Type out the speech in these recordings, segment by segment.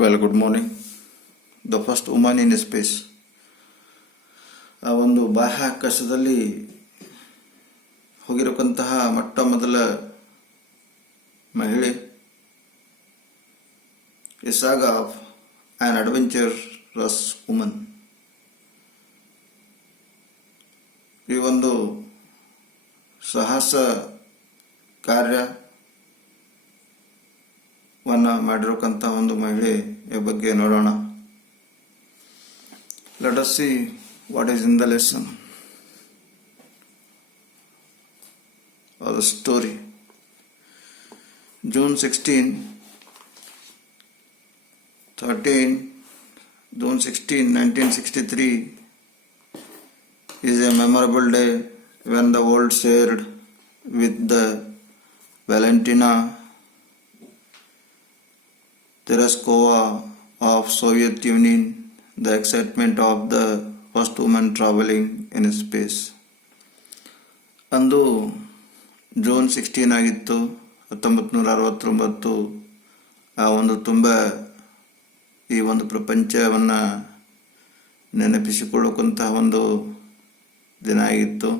Well, good morning. The first woman in space. ಆ ಒಂದು ಬಾಹ್ಯಾಕಾಶದಲ್ಲಿ ಹೋಗಿರಕ್ಕಂತಹ ಮೊಟ್ಟ ಮೊದಲ ಮಹಿಳೆ A ಸಾಗಾ of on adventurous woman. ಈ ಒಂದು ಸಾಹಸ ಕಾರ್ಯವನ್ನ ಮಾಡಿರಕ್ಕಂಥ ಒಂದು ಮಹಿಳೆಯ ಬಗ್ಗೆ ನೋಡೋಣ. Let us see what is in the lesson or the story. June 16, 1963 is a memorable day when the world shared with the Valentina Tereshkova of Soviet Union the excitement of the first woman traveling in space. ಅಂದು June 16 ಆಗಿತ್ತು, 1969. ಆ ಒಂದು ತುಂಬ ಈ ಒಂದು ಪ್ರಪಂಚವನ್ನು ನೆನಪಿಸಿಕೊಳ್ಳುವಂತಹ ಒಂದು ದಿನ ಆಗಿತ್ತು.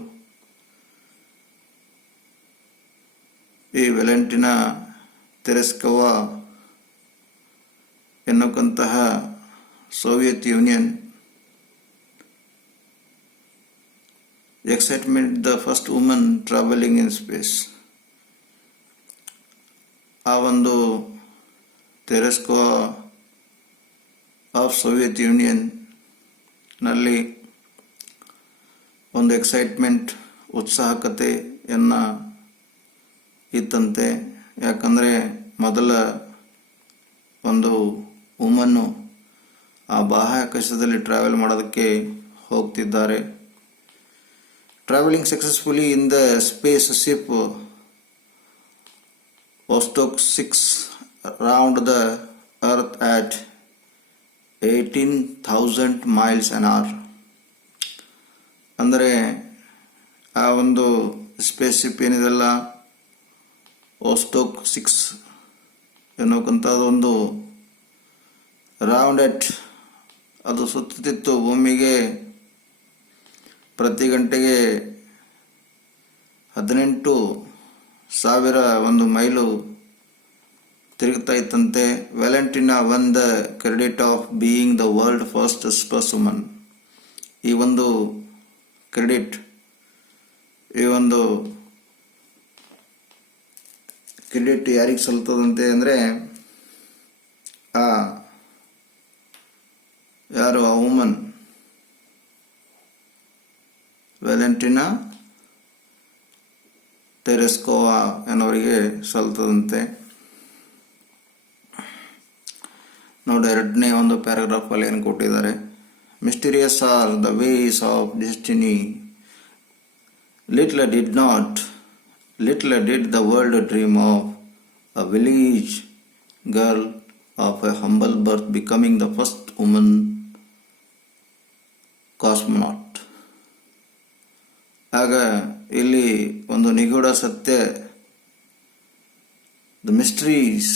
ಈ ವ್ಯಾಲೆಂಟಿನಾ ತೆರೆಸ್ಕೋವಾ ಎನ್ನುವಂತಹ Soviet union excitement the first woman traveling in space. ಆ ಒಂದು ತೆರೆಸ್ಕೋವಾ ಆಫ್ ಸೋವಿಯತ್ ಯೂನಿಯನ್ ನಲ್ಲಿ ಒಂದು ಎಕ್ಸೈಟ್ಮೆಂಟ್, ಉತ್ಸಾಹಕತೆಯನ್ನು ಇತ್ತಂತೆ. ಯಾಕಂದರೆ ಮೊದಲ ಒಂದು ವುಮನ್ನು ಆ ಬಾಹ್ಯಾಕಾಶದಲ್ಲಿ ಟ್ರಾವೆಲ್ ಮಾಡೋದಕ್ಕೆ ಹೋಗ್ತಿದ್ದಾರೆ. Traveling successfully in the spaceship Vostok 6 around the Earth at 18,000 miles an hour. ಅಂದರೆ ಆ ಒಂದು ಸ್ಪೇಸ್ಶಿಪ್ ಏನಿದೆಲ್ಲ ವೋಸ್ಟೋಕ್ 6 ಎನ್ನುವಂಥದ್ದೊಂದು ರೌಂಡ್ ಎಟ್ ಅದು ಸುತ್ತುತ್ತಿತ್ತು ಭೂಮಿಗೆ. ಪ್ರತಿ ಗಂಟೆಗೆ 18,000 ಒಂದು ಮೈಲು ತಿರುಗ್ತಾ ಇತ್ತಂತೆ. Valentina won the credit of being the world first space woman. ಈ ಒಂದು ಕ್ರೆಡಿಟ್, ಈ ಒಂದು ಕ್ರೆಡಿಟ್ ಯಾರಿಗೆ ಸಲ್ತದಂತೆ ಅಂದರೆ ಯಾರು ಆ ವುಮನ್ ವ್ಯಾಲೆಂಟಿನಾ ತೆರೆಸ್ಕೋವಾ ಅನ್ನೋರಿಗೆ ಸಲ್ತದಂತೆ. ನೋಡಿ, ಎರಡನೇ ಒಂದು ಪ್ಯಾರಾಗ್ರಾಫ್ ಅಲ್ಲಿ ಏನು ಕೊಟ್ಟಿದ್ದಾರೆ. Mysterious are the ways of destiny, little did the world dream of a village girl of a humble birth becoming the first woman cosmonaut. ಆಗ ಇಲ್ಲಿ ಒಂದು ನಿಗೂಢ ಸತ್ಯ, the mysteries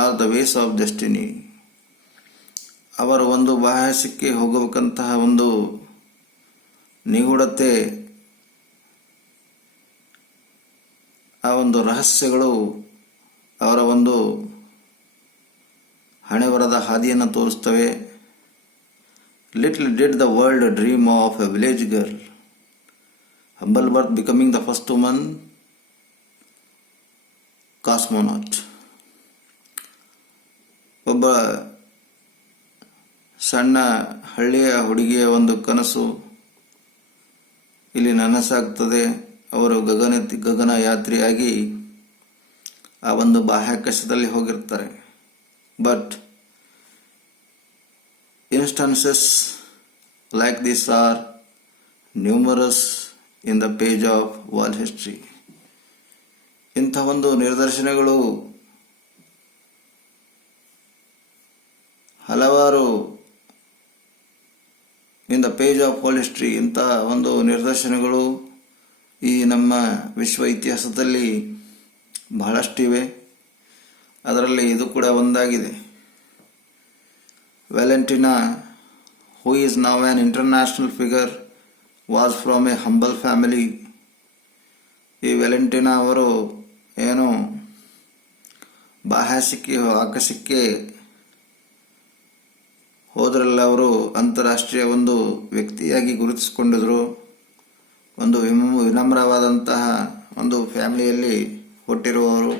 are the ways of destiny. ಅವರ ಒಂದು ಬಾಹ್ಯಾಕಾಶಕ್ಕೆ ಹೋಗಬೇಕಂತಹ ಒಂದು ನಿಗೂಢತೆ, ಆ ಒಂದು ರಹಸ್ಯಗಳು ಅವರ ಒಂದು ಹಣೆಬರದ ಹಾದಿಯನ್ನು ತೋರಿಸ್ತವೆ. Little did the world dream of a village girl, humble birth becoming the first woman cosmonaut. ಒಬ್ಬ ಸಣ್ಣ ಹಳ್ಳಿಯ ಹುಡುಗಿಯ ಒಂದು ಕನಸು ಇಲ್ಲಿ ನನಸಾಗ್ತದೆ. ಅವರು ಗಗನ ಯಾತ್ರಿಯಾಗಿ ಆ ಒಂದು ಬಾಹ್ಯಾಕಾಶದಲ್ಲಿ ಹೋಗಿರ್ತಾರೆ. But instances like this are numerous in the page of world history. ಇಂಥ ಒಂದು ನಿದರ್ಶನಗಳು ಹಲವಾರು in the page of world history. ಇಂಥ ಒಂದು ನಿದರ್ಶನಗಳು ಈ ನಮ್ಮ ವಿಶ್ವ ಇತಿಹಾಸದಲ್ಲಿ ಬಹಳಷ್ಟಿವೆ. ಅದರಲ್ಲಿ ಇದು ಕೂಡ ಒಂದಾಗಿದೆ. Valentina, who is now an international figure, was from a humble family. ಈ ವ್ಯಾಲೆಂಟಿನಾ ಅವರು ಏನು ಆಕಾಶಕ್ಕೆ ಹೋದ್ರಲ್ಲ, ಅವರು ಅಂತಾರಾಷ್ಟ್ರೀಯ ಒಂದು ವ್ಯಕ್ತಿಯಾಗಿ ಗುರುತಿಸಿಕೊಂಡಿದ್ರು. ಒಂದು ವಿನಮ್ರವಾದಂತಹ ಒಂದು ಫ್ಯಾಮಿಲಿಯಲ್ಲಿ ಹುಟ್ಟಿರುವವರು.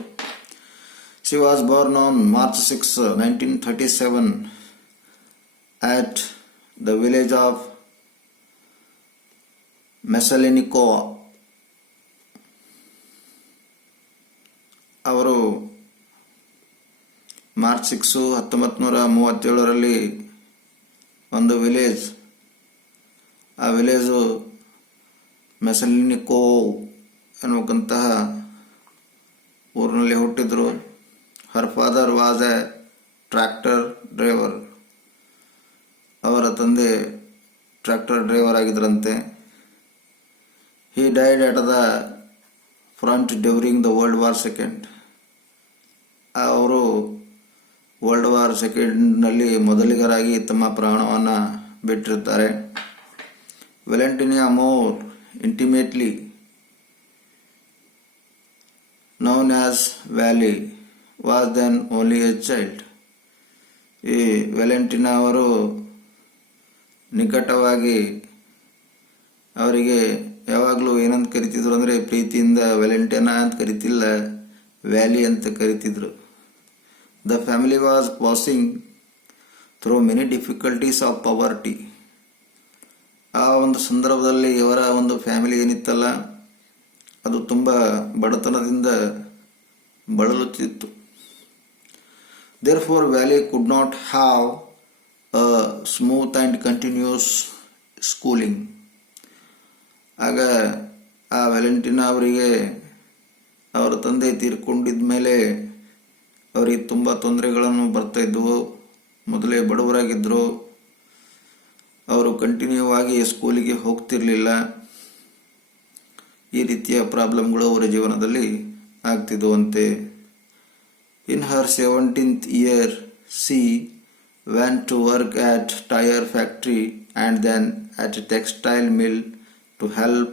She was born on March 6, 1937 at the village of Mesalennikova. ಅವರು ಮಾರ್ಚ್ 6, 1937ರಲ್ಲಿ ಒಂದು ವಿಲೇಜ್, ಆ ವಿಲೇಜು ಮೆಸಲಿನಿಕೋವ್ ಎನ್ನುವಂತಹ ಊರಿನಲ್ಲಿ ಹುಟ್ಟಿದ್ರು. Her father was a tractor driver. ಅವರ ತಂದೆ ಟ್ರ್ಯಾಕ್ಟರ್ ಡ್ರೈವರ್ ಆಗಿದ್ದರಂತೆ. He died at the front during the World War II. ಅವರು ವರ್ಲ್ಡ್ ವಾರ್ II ಮೊದಲಿಗರಾಗಿ ತಮ್ಮ ಪ್ರಾಣವನ್ನು ಬಿಟ್ಟಿರುತ್ತಾರೆ. Valentina more intimately known as Valley was then only a child. ಈ ವ್ಯಾಲೆಂಟಿನಾ ಅವರು ನಿಕಟವಾಗಿ ಅವರಿಗೆ ಯಾವಾಗಲೂ ಏನಂತ ಕರಿತಿದ್ರು ಅಂದರೆ, ಪ್ರೀತಿಯಿಂದ ವ್ಯಾಲೆಂಟಿನಾ ಅಂತ ಕರಿತಿಲ್ಲ, ವ್ಯಾಲಿ ಅಂತ ಕರಿತಿದ್ರು. The family was passing through many difficulties of ಪವರ್ಟಿ. ಆ ಒಂದು ಸಂದರ್ಭದಲ್ಲಿ ಇವರ ಒಂದು ಫ್ಯಾಮಿಲಿ ಏನಿತ್ತಲ್ಲ, ಅದು ತುಂಬ ಬಡತನದಿಂದ ಬಳಲುತ್ತಿತ್ತು. Therefore, Valley could not have a smooth and continuous schooling. ಆಗ ಆ ವ್ಯಾಲೆಂಟಿನಾ ಅವರಿಗೆ ಅವರ ತಂದೆ ತೀರ್ಕೊಂಡಿದ್ದ ಮೇಲೆ ಅವರಿಗೆ ತುಂಬ ತೊಂದರೆಗಳನ್ನು ಬರ್ತಾಯಿದ್ವು. ಮೊದಲೇ ಬಡವರಾಗಿದ್ದರು, ಅವರು ಕಂಟಿನ್ಯೂ ಆಗಿ ಸ್ಕೂಲಿಗೆ ಹೋಗ್ತಿರಲಿಲ್ಲ. ಈ ರೀತಿಯ ಪ್ರಾಬ್ಲಮ್ಗಳು ಅವರ ಜೀವನದಲ್ಲಿ ಆಗ್ತಿದ್ವಂತೆ. ಇನ್ ಹರ್ 17th year, she went to work at tire factory and then at a textile mill to help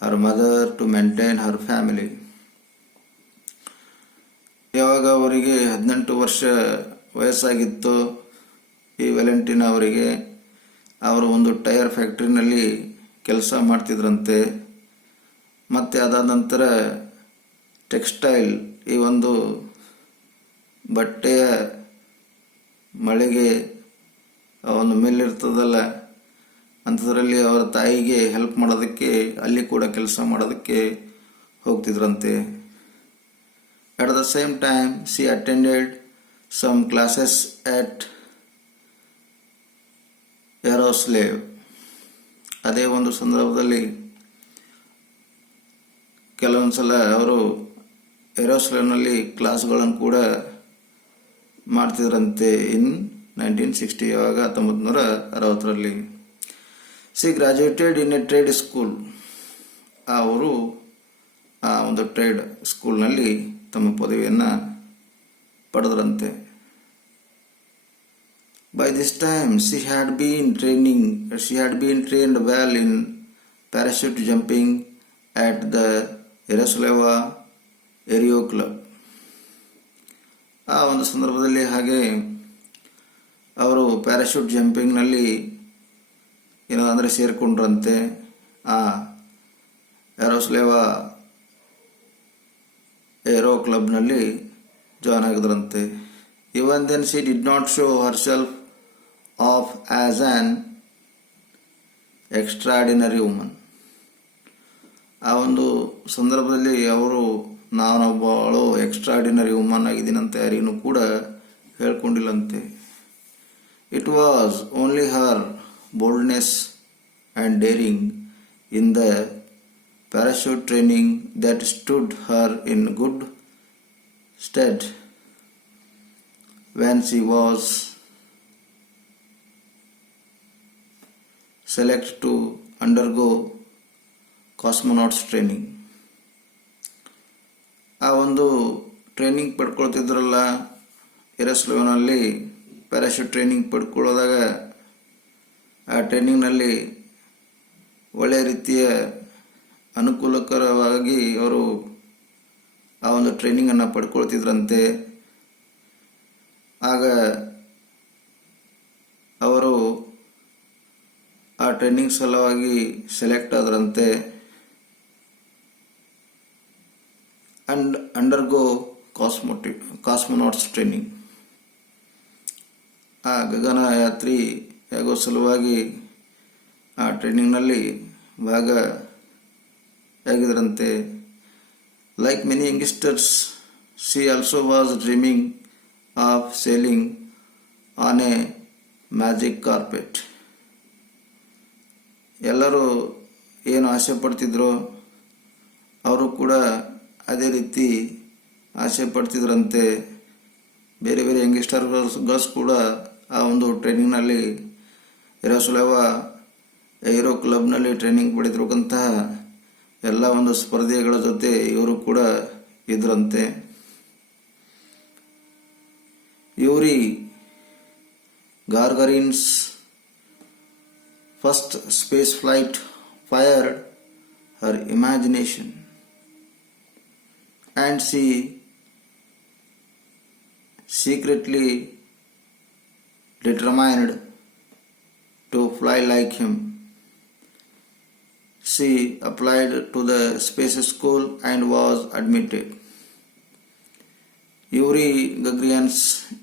her mother to maintain her family. ಯಾವಾಗ ಅವರಿಗೆ 18 ವರ್ಷ ವಯಸ್ಸಾಗಿತ್ತು, ಈ ವ್ಯಾಲೆಂಟಿನಾ ಅವರಿಗೆ, ಅವರು ಒಂದು ಟೈರ್ ಫ್ಯಾಕ್ಟ್ರಿನಲ್ಲಿ ಕೆಲಸ ಮಾಡ್ತಿದ್ರಂತೆ. ಮತ್ತು ಅದಾದ ನಂತರ ಟೆಕ್ಸ್ಟೈಲ್, ಈ ಒಂದು ಬಟ್ಟೆಯ ಮಳೆಗೆ ಒಂದು ಮಿಲ್ ಇರ್ತದಲ್ಲ, ಅಂಥದ್ರಲ್ಲಿ ಅವರ ತಾಯಿಗೆ ಹೆಲ್ಪ್ ಮಾಡೋದಕ್ಕೆ, ಅಲ್ಲಿ ಕೂಡ ಕೆಲಸ ಮಾಡೋದಕ್ಕೆ ಹೋಗ್ತಿದ್ರಂತೆ. At the same time she attended some classes at Yaroslavl. ಅದೇ ಒಂದು ಸಂದರ್ಭದಲ್ಲಿ ಕೆಲವೊಂದು ಸಲ ಅವರು ಯಾರೋಸ್ಲೇವ್ನಲ್ಲಿ ಕ್ಲಾಸ್ಗಳನ್ನು ಕೂಡ ಮಾಡ್ತಿದ್ರಂತೆ. ಇನ್ 1960, ಯಾವಾಗ 1960ರಲ್ಲಿ. She graduated in a trade school. ಅವರು ಆ ಒಂದು ಟ್ರೇಡ್ ಸ್ಕೂಲ್ನಲ್ಲಿ ತಮ್ಮ ಪದವಿಯನ್ನು ಪಡೆದ್ರಂತೆ. By this time, she had been trained well in parachute jumping at the Yaroslava Aero Club. ಆ ಒಂದು ಸಂದರ್ಭದಲ್ಲಿ ಹಾಗೆ ಅವರು ಪ್ಯಾರಾಶೂಟ್ ಜಂಪಿಂಗ್ನಲ್ಲಿ ಏನಾದರೆ ಸೇರಿಕೊಂಡ್ರಂತೆ. ಆ ಯಾರೋಸ್ಲೇವಾ ಏರೋ ಕ್ಲಬ್ನಲ್ಲಿ ಜಾಯ್ನ್ ಆಗಿದ್ರಂತೆ. Even then she did not show herself off as an extraordinary woman. ಆ ಒಂದು ಸಂದರ್ಭದಲ್ಲಿ ಅವರು ನಾನೊಬ್ಬಳು ಎಕ್ಸ್ಟ್ರಾರ್ಡಿನರಿ ವುಮನ್ ಆಗಿದ್ದೀನಂತೆ ಯಾರಿಗೂ ಕೂಡ ಹೇಳ್ಕೊಂಡಿಲ್ಲಂತೆ. It was only her boldness and daring in the parachute training that stood her in good stead when she was selected to undergo cosmonauts training. ಆ ಒಂದು ಟ್ರೈನಿಂಗ್ ಪಡ್ಕೊಳ್ತಿದ್ರಲ್ಲ ಏರೋಸ್ಲೇವ್ನಲ್ಲಿ, ಪ್ಯಾರಾಶೂಟ್ ಟ್ರೈನಿಂಗ್ ಪಡ್ಕೊಳ್ಳೋದಾಗ ಆ ಟ್ರೈನಿಂಗ್ನಲ್ಲಿ ಒಳ್ಳೆಯ ರೀತಿಯ ಅನುಕೂಲಕರವಾಗಿ ಅವರು ಆ ಒಂದು ಟ್ರೈನಿಂಗನ್ನು ಪಡ್ಕೊಳ್ತಿದ್ರಂತೆ. ಆಗ ಅವರು ಆ ಟ್ರೈನಿಂಗ್ ಸಲುವಾಗಿ ಸೆಲೆಕ್ಟ್ ಆದ್ರಂತೆ. And undergo cosmonauts training. ಆ ಗಗನಯಾತ್ರಿ ಆಗೋ ಸಲುವಾಗಿ ಆ ಟ್ರೈನಿಂಗ್ನಲ್ಲಿ ಭಾಗಿಯಾಗಿದ್ರಂತೆ. Like many youngsters, she also was dreaming of sailing on a magic carpet. ಎಲ್ಲರೂ ಏನು ಆಸೆ ಪಡ್ತಿದ್ರೋ ಅವರು ಕೂಡ ಅದೇ ರೀತಿ ಆಸೆ ಪಡ್ತಿದ್ರಂತೆ. ಬೇರೆ ಬೇರೆ ಯಂಗ್ಸ್ಟರ್ಸ್ ಕೂಡ ಆ ಒಂದು ಟ್ರೈನಿಂಗ್ನಲ್ಲಿ ಎರಸುಲವ ಏರೋ ಕ್ಲಬ್ನಲ್ಲಿ ಟ್ರೈನಿಂಗ್ ಪಡೆದಿರುವಂತಹ ಎಲ್ಲ ಒಂದು ಸ್ಪರ್ಧೆಗಳ ಜೊತೆ ಇವರು ಕೂಡ ಇದ್ರಂತೆ. Yuri Gagarin's first space flight fired her imagination, and she secretly determined to fly like him. She applied to the space school and was admitted. Yuri Gagarin's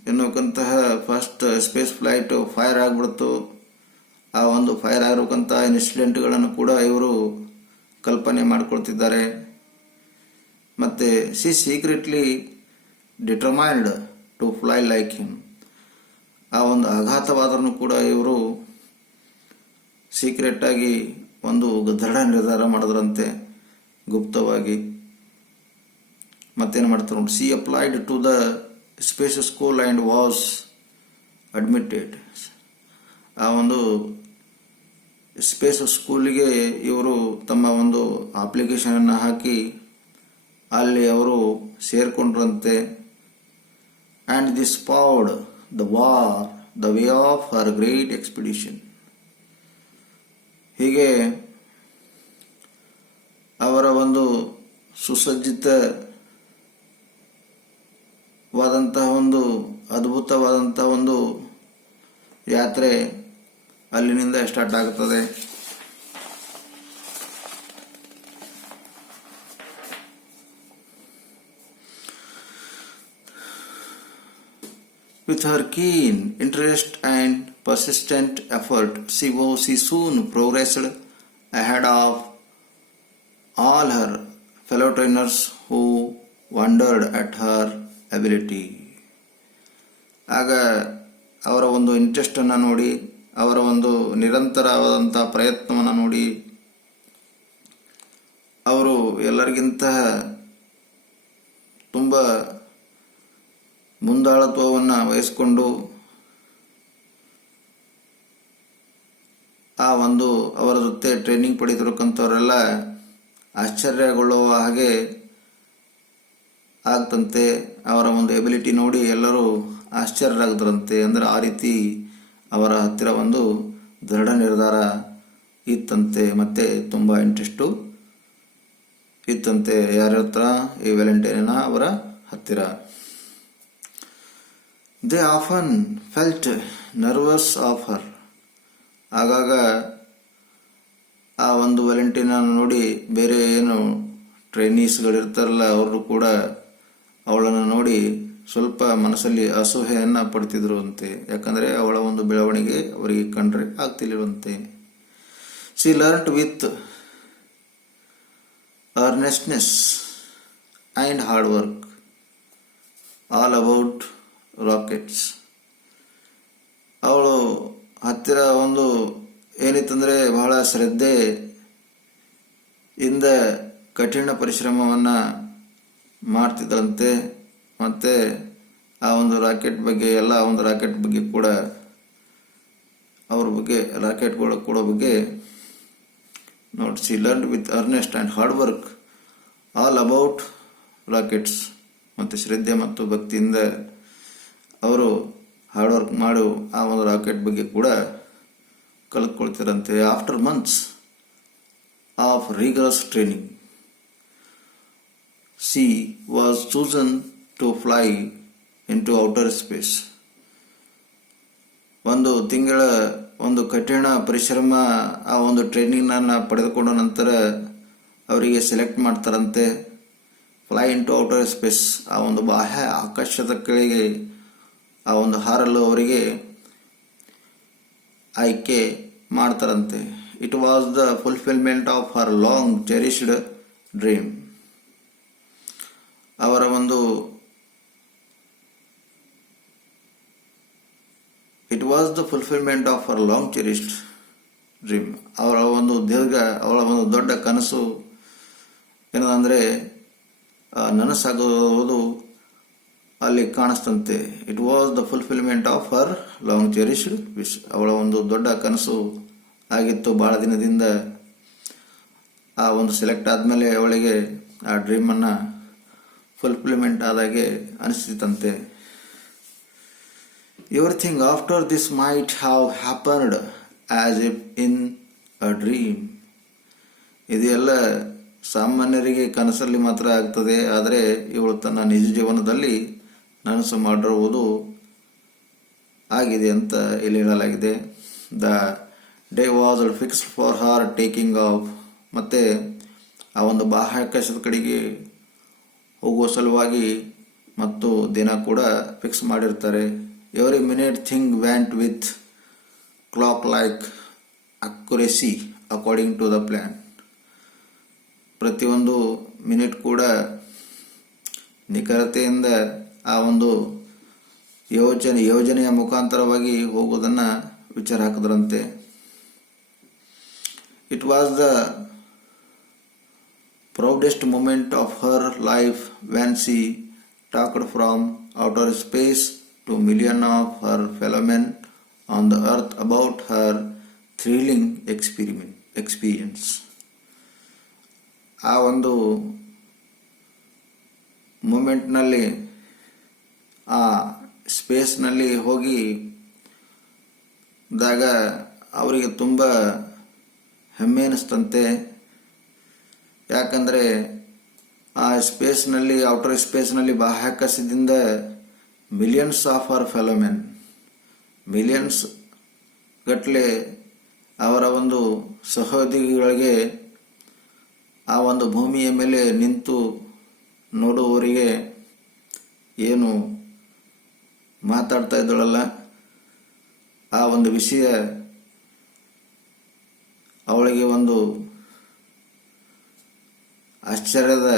ಎನ್ನುವಂತಹ ಫಸ್ಟ್ ಸ್ಪೇಸ್ ಫ್ಲೈಟ್ ಫೈರ್ ಆಗಿಬಿಡ್ತು. ಆ ಒಂದು fire ಆಗಿರುವಂಥ ಇನ್ಸಿಡೆಂಟ್ಗಳನ್ನು ಕೂಡ ಇವರು ಕಲ್ಪನೆ ಮಾಡಿಕೊಳ್ತಿದ್ದಾರೆ. ಮತ್ತು she secretly determined to fly like him. ಆ ಒಂದು ಆಘಾತವಾದರೂ ಕೂಡ ಇವರು ಸೀಕ್ರೆಟ್ಟಾಗಿ ಒಂದು ದೃಢ ನಿರ್ಧಾರ ಮಾಡಿದ್ರಂತೆ ಗುಪ್ತವಾಗಿ. ಮತ್ತೇನು ಮಾಡ್ತಾರೆ ನೋಡಿ, she applied to the space school and was admitted. ಆ ಒಂದು ಸ್ಪೇಸ್ ಸ್ಕೂಲಿಗೆ ಇವರು ತಮ್ಮ ಒಂದು ಅಪ್ಲಿಕೇಶನನ್ನು ಹಾಕಿ ಅಲ್ಲಿ ಅವರು ಸೇರಿಕೊಂಡ್ರಂತೆ. And this paved the way of her great expedition. ಹೀಗೆ ಅವರ ಒಂದು ಸುಸಜ್ಜಿತವಾದಂತಹ ಒಂದು ಅದ್ಭುತವಾದಂತಹ ಒಂದು ಯಾತ್ರೆ ಅಲ್ಲಿನಿಂದ ಸ್ಟಾರ್ಟ್ ಆಗುತ್ತದೆ. With her keen interest and persistent effort, she soon progressed ahead of all her fellow trainers who wondered at her ability. ಆಗ ಅವರ ಒಂದು ಇಂಟ್ರೆಸ್ಟನ್ನು ನೋಡಿ, ಅವರ ಒಂದು ನಿರಂತರವಾದಂಥ ಪ್ರಯತ್ನವನ್ನು ನೋಡಿ ಅವರು ಎಲ್ಲರಿಗಿಂತ ತುಂಬ ಮುಂದಾಳತ್ವವನ್ನು ವಹಿಸಿಕೊಂಡು ಆ ಒಂದು ಅವರ ಜೊತೆ ಟ್ರೈನಿಂಗ್ ಪಡೆದಿರಕ್ಕಂಥವರೆಲ್ಲ ಆಶ್ಚರ್ಯಗೊಳ್ಳುವ ಹಾಗೆ ಆಗ್ತಂತೆ. ಅವರ ಒಂದು ಎಬಿಲಿಟಿ ನೋಡಿ ಎಲ್ಲರೂ ಆಶ್ಚರ್ಯರಾಗದ್ರಂತೆ. ಅಂದರೆ ಆ ರೀತಿ ಅವರ ಹತ್ತಿರ ಒಂದು ದೃಢ ನಿರ್ಧಾರ ಇತ್ತಂತೆ, ಮತ್ತು ತುಂಬ ಇಂಟ್ರೆಸ್ಟು ಇತ್ತಂತೆ. ಯಾರ ಹತ್ರ? ಈ ವ್ಯಾಲೆಂಟೈನಾ ಅವರ ಹತ್ತಿರ. They often felt nervous of her. ಆಗಾಗ ಆ ಒಂದು ವ್ಯಾಲೆಂಟೈನಾ ನೋಡಿ ಬೇರೆ ಏನು ಟ್ರೈನೀಸ್ಗಳಿರ್ತಾರಲ್ಲ ಅವರು ಕೂಡ ಅವಳನ್ನು ನೋಡಿ ಸ್ವಲ್ಪ ಮನಸ್ಸಲ್ಲಿ ಅಸೂಹೆಯನ್ನು ಪಡ್ತಿದ್ರು ಅಂತೆ. ಯಾಕಂದರೆ ಅವಳ ಒಂದು ಬೆಳವಣಿಗೆ ಅವರಿಗೆ ಕಂಡ್ರೆ ಆಗ್ತಿಲ್ಲಿರುವಂತೆ. She learned with earnestness and hard work all about rockets. ಅವಳು ಹತ್ತಿರ ಒಂದು ಏನಿತ್ತಂದರೆ ಬಹಳ ಶ್ರದ್ಧೆಯಿಂದ ಕಠಿಣ ಪರಿಶ್ರಮವನ್ನು ಮಾಡ್ತಿದ್ರಂತೆ. ಮತ್ತು ಆ ಒಂದು ರಾಕೆಟ್ ಬಗ್ಗೆ ಎಲ್ಲ ಒಂದು ರಾಕೆಟ್ ಬಗ್ಗೆ ಕೂಡ ಅವ್ರ ಬಗ್ಗೆ ರಾಕೆಟ್ಗಳ ಕೊಡೋ ಬಗ್ಗೆ ನೋಡಿ. She learned with Ernst and hard work all about rockets. ಮತ್ತು ಶ್ರದ್ಧೆ ಮತ್ತು ಭಕ್ತಿಯಿಂದ ಅವರು ಹಾರ್ಡ್ ವರ್ಕ್ ವರ್ಕ್ ಮಾಡೋ ಆ ಒಂದು ರಾಕೆಟ್ ಬಗ್ಗೆ ಕೂಡ ಕಲಿತ್ಕೊಳ್ತಿರಂತೆ. After months of rigorous training she was chosen to fly into outer space. ಒಂದು ತಿಂಗಳ ಒಂದು ಕಠಿಣ ಪರಿಶ್ರಮ ಆ ಒಂದು ಟ್ರೈನಿಂಗ್ನ ಪಡೆದುಕೊಂಡ ನಂತರ ಅವರಿಗೆ ಸೆಲೆಕ್ಟ್ ಮಾಡ್ತಾರಂತೆ. ಫ್ಲೈ ಇಂಟು ಔಟರ್ ಸ್ಪೇಸ್, ಆ ಒಂದು ಬಾಹ್ಯ ಆಕಾಶದ ಕೆಳಗೆ ಆ ಒಂದು ಹಾರಲು ಅವರಿಗೆ ಆಯ್ಕೆ ಮಾಡ್ತಾರಂತೆ. It was the fulfilment of her long cherished dream. ಅವರ ಒಂದು it was the fulfilment of her long cherished dream. ಅವರ ಒಂದು ದೊಡ್ಡ ಕನಸು ಏನಂದರೆ ನನಸಾಗುವುದು ಅಲ್ಲಿ ಕಾಣಿಸ್ತಂತೆ. It was the fulfilment of her long cherished wish. ಅವಳ ಒಂದು ದೊಡ್ಡ ಕನಸು ಆಗಿತ್ತು ಬಹಳ ದಿನದಿಂದ. ಆ ಒಂದು ಸೆಲೆಕ್ಟ್ ಆದಮೇಲೆ ಅವಳಿಗೆ ಆ ಡ್ರೀಮನ್ನು ಫುಲ್ಫಿಲ್ಮೆಂಟ್ ಆದಾಗೆ ಅನಿಸ್ತಿತ್ತಂತೆ. Everything after this might have happened as if in a dream. ಇದೆಲ್ಲ ಸಾಮಾನ್ಯರಿಗೆ ಕನಸಲ್ಲಿ ಮಾತ್ರ ಆಗ್ತದೆ, ಆದರೆ ಇವಳು ತನ್ನ ನಿಜ ಜೀವನದಲ್ಲಿ ನನಸು ಮಾಡಿರುವುದು ಆಗಿದೆ ಅಂತ ಇಲ್ಲಿ ಹೇಳಲಾಗಿದೆ. The day was fixed for her taking of. ಮತ್ತು ಆ ಒಂದು ಬಾಹ್ಯಾಕಾಶದ ಕಡೆಗೆ ಹೋಗುವ ಸಲುವಾಗಿ ಮತ್ತು ದಿನ ಕೂಡ ಫಿಕ್ಸ್ ಮಾಡಿರ್ತಾರೆ. Every minute thing went with clock like accuracy according to the plan. ಪ್ರತಿಯೊಂದು ಮಿನಿಟ್ ಕೂಡ ನಿಖರತೆಯಿಂದ ಆ ಒಂದು ಯೋಜನೆಯ ಮುಖಾಂತರವಾಗಿ ಹೋಗುವುದನ್ನು ವಿಚಾರ ಹಾಕಿದ್ರಂತೆ. It was the proudest moment of her life when she talked from outer space to millions of her fellow men on the earth about her thrilling experience. ಆ ಒಂದು ಮೂಮೆಂಟ್ನಲ್ಲಿ ಆ ಸ್ಪೇಸ್ನಲ್ಲಿ ಹೋಗಿ ದಾಗ ಅವರಿಗೆ ತುಂಬ ಹೆಮ್ಮೆ ಅನಿಸ್ತಂತೆ. ಯಾಕಂದರೆ ಆ ಸ್ಪೇಸ್ನಲ್ಲಿ ಔಟರ್ ಸ್ಪೇಸ್ನಲ್ಲಿ ಬಾಹ್ಯಾಕಾಶದಿಂದ millions of our fellowmen, millions ಗಟ್ಟಲೆ ಅವರ ಒಂದು ಸಹೋದ್ಯೋಗಿಗಳಿಗೆ ಆ ಒಂದು ಭೂಮಿಯ ಮೇಲೆ ನಿಂತು ನೋಡುವವರಿಗೆ ಏನು ಮಾತಾಡ್ತಾ ಇದ್ದಳಲ್ಲ ಆ ಒಂದು ವಿಷಯ ಅವಳಿಗೆ ಒಂದು ಆಶ್ಚರ್ಯದ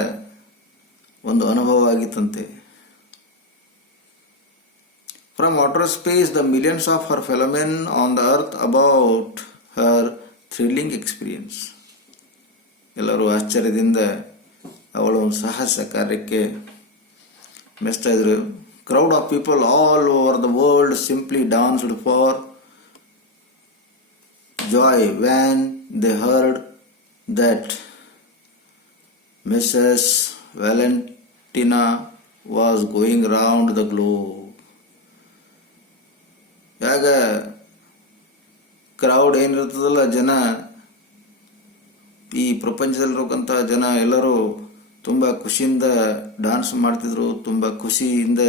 ಒಂದು ಅನುಭವ ಆಗಿತ್ತಂತೆ. From outer space the millions of her fellowmen on the earth about her thrilling experience. ಎಲ್ಲರೂ ಆಶ್ಚರ್ಯದಿಂದ ಅವಳ ಒಂದು ಸಾಹಸ ಕಾರ್ಯಕ್ಕೆ ಮೆಚ್ತಾ ಇದ್ರು. Crowd of people all over the world simply danced for joy when they heard that Mrs. Valentina was going round the globe. ಯಾಗ crowd ಏನಿರ್ತದಲ್ಲ, ಜನ, ಈ ಪ್ರಪಂಚದಲ್ಲಿರೋಕ್ಕಂಥ ಜನ ಎಲ್ಲರೂ ತುಂಬ ಖುಷಿಯಿಂದ ಡ್ಯಾನ್ಸ್ ಮಾಡ್ತಿದ್ರು, ತುಂಬ ಖುಷಿಯಿಂದ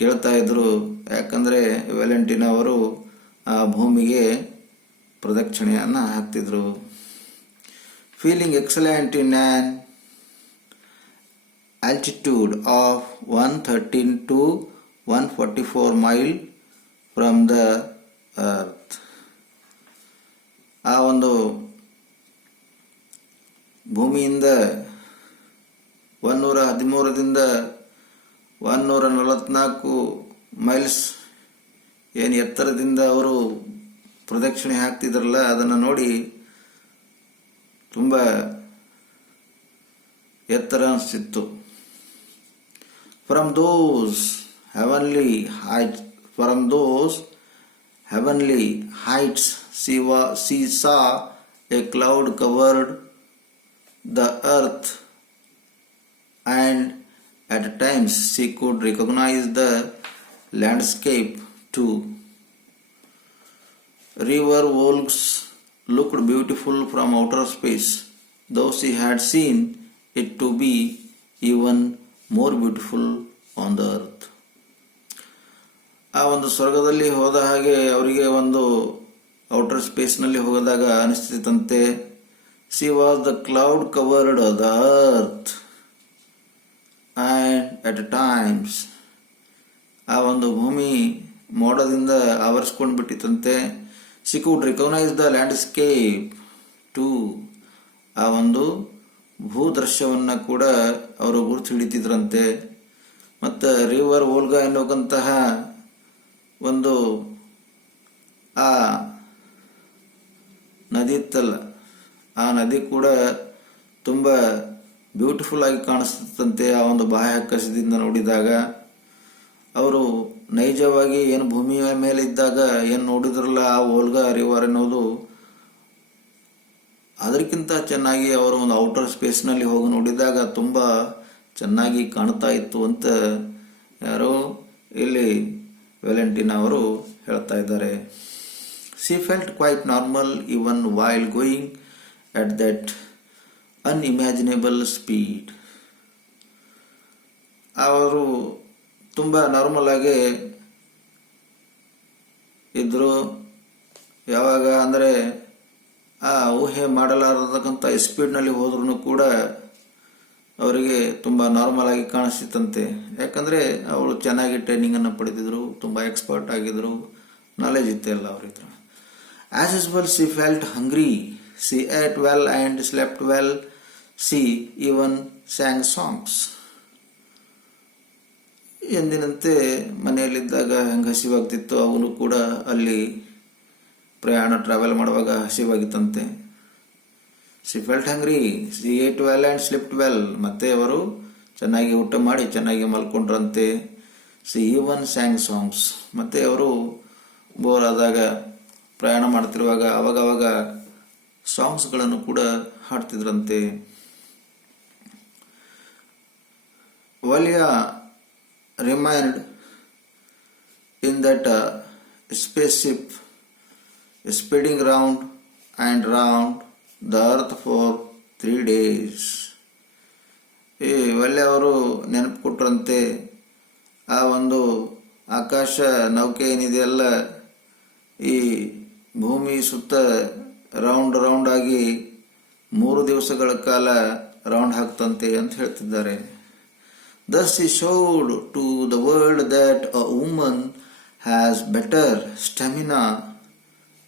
ಕೇಳ್ತಾ ಇದ್ರು. ಯಾಕಂದರೆ ವ್ಯಾಲೆಂಟಿನಾ ಅವರು ಆ ಭೂಮಿಗೆ ಪ್ರದಕ್ಷಿಣೆಯನ್ನು ಹಾಕ್ತಿದ್ರು. Feeling excellent in an altitude of 113 to 144 miles from the earth. ಆ ಒಂದು ಭೂಮಿಯಿಂದ 113ದಿಂದ 144 ಮೈಲ್ಸ್ ಏನು ಎತ್ತರದಿಂದ ಅವರು ಪ್ರದಕ್ಷಿಣೆ ಹಾಕ್ತಿದ್ರಲ್ಲ, ಅದನ್ನು ನೋಡಿ ತುಂಬ ಎತ್ತರ ಅನಿಸ್ತಿತ್ತು. From those heavenly heights she saw a cloud covered the earth, and at times she could recognize the landscape too. River Volga looked beautiful from outer space, though she had seen it to be even more beautiful on the earth. ಆ ಒಂದು ಸ್ವರ್ಗದಲ್ಲಿ ಹೋದ ಹಾಗೆ ಅವರಿಗೆ ಒಂದು outer ಸ್ಪೇಸ್ನಲ್ಲಿ ಹೋದಾಗ ಅನಿಸ್ತಿತ್ತಂತೆ. She was the cloud covered the earth and at times ಆ ಒಂದು ಭೂಮಿ ಮೋಡದಿಂದ ಆವರಿಸ್ಕೊಂಡು ಬಿಟ್ಟಿತ್ತಂತೆ. She could recognize the landscape too. ಆ ಒಂದು ಭೂದೃಶ್ಯವನ್ನು ಕೂಡ ಅವರು ಗುರುತು ಹಿಡಿತಿದ್ರಂತೆ. ಮತ್ತು ರಿವರ್ ವೋಲ್ಗಾ ಎನ್ನುವಂತಹ ಒಂದು ಆ ನದಿ ಇತ್ತಲ್ಲ, ಆ ನದಿ ಕೂಡ ತುಂಬ ಬ್ಯೂಟಿಫುಲ್ ಆಗಿ ಕಾಣಿಸ್ತಂತೆ. ಆ ಒಂದು ಬಾಹ್ಯಾಕಾಶದಿಂದ ನೋಡಿದಾಗ ಅವರು ನೈಜವಾಗಿ ಏನು ಭೂಮಿಯ ಮೇಲೆ ಇದ್ದಾಗ ಏನು ನೋಡಿದ್ರಲ್ಲ ಆ ವೋಲ್ಗಾ ರಿವರ್ ಅನ್ನೋದು ಅದಕ್ಕಿಂತ ಚೆನ್ನಾಗಿ ಅವರು ಒಂದು ಔಟರ್ ಸ್ಪೇಸ್ನಲ್ಲಿ ಹೋಗಿ ನೋಡಿದಾಗ ತುಂಬ ಚೆನ್ನಾಗಿ ಕಾಣ್ತಾ ಇತ್ತು ಅಂತ ಯಾರೋ ಇಲ್ಲಿ ವ್ಯಾಲೆಂಟಿನಾ ಅವರು ಹೇಳ್ತಾ ಇದ್ದಾರೆ. She felt quite normal even while going at that unimaginable speed. ಅವರು ತುಂಬ ನಾರ್ಮಲ್ ಆಗಿ ಇದ್ರು. ಯಾವಾಗ ಅಂದರೆ ಆ ಊಹೆ ಮಾಡಲಾರತಕ್ಕಂಥ ಸ್ಪೀಡ್ನಲ್ಲಿ ಹೋದ್ರೂ ಕೂಡ ಅವರಿಗೆ ತುಂಬ ನಾರ್ಮಲ್ ಆಗಿ ಕಾಣಿಸ್ತಿತ್ತಂತೆ. ಯಾಕಂದರೆ ಅವರು ಚೆನ್ನಾಗಿ ಟ್ರೈನಿಂಗನ್ನು ಪಡೆದಿದ್ರು, ತುಂಬ ಎಕ್ಸ್ಪರ್ಟ್ ಆಗಿದ್ರು, ನಾಲೆಜ್ ಇತ್ತೆಲ್ಲ ಅವ್ರ ಹತ್ರ. As usual, she felt hungry. She ate well and slept well. She even sang songs. ಎಂದಿನಂತೆ ಮನೆಯಲ್ಲಿದ್ದಾಗ ಹೆಂಗೆ ಹಸಿವಾಗ್ತಿತ್ತು ಅವನು ಕೂಡ ಅಲ್ಲಿ ಟ್ರಾವೆಲ್ ಮಾಡುವಾಗ ಹಸಿವಾಗಿತ್ತಂತೆ. She felt hungry. She ate well and slept well. ಮತ್ತೆ ಅವರು ಚೆನ್ನಾಗಿ ಊಟ ಮಾಡಿ ಚೆನ್ನಾಗಿ ಮಲ್ಕೊಂಡ್ರಂತೆ. She even sang songs. ಮತ್ತೆ ಅವರು ಬೋರ್ ಆದಾಗ ಪ್ರಯಾಣ ಮಾಡ್ತಿರುವಾಗ ಅವಾಗವಾಗ ಸಾಂಗ್ಸ್ಗಳನ್ನು ಕೂಡ ಹಾಡ್ತಿದ್ರಂತೆ. Valia remained in that spaceship, speeding round and round the earth for 3 days. ಈ ವಲ್ಯ ಅವರು ನೆನಪು ಕೊಟ್ರಂತೆ ಆ ಒಂದು ಆಕಾಶ ನೌಕೆ ಏನಿದೆಯಲ್ಲ ಈ ಭೂಮಿ ಸುತ್ತ ರೌಂಡ್ ಆಗಿ 3 ದಿವಸಗಳ ಕಾಲ ರೌಂಡ್ ಹಾಕ್ತಂತೆ ಅಂತ ಹೇಳ್ತಿದ್ದಾರೆ. Thus he showed to the world that a woman has better stamina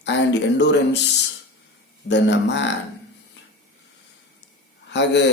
and endurance than a man. ಹಾಗೆ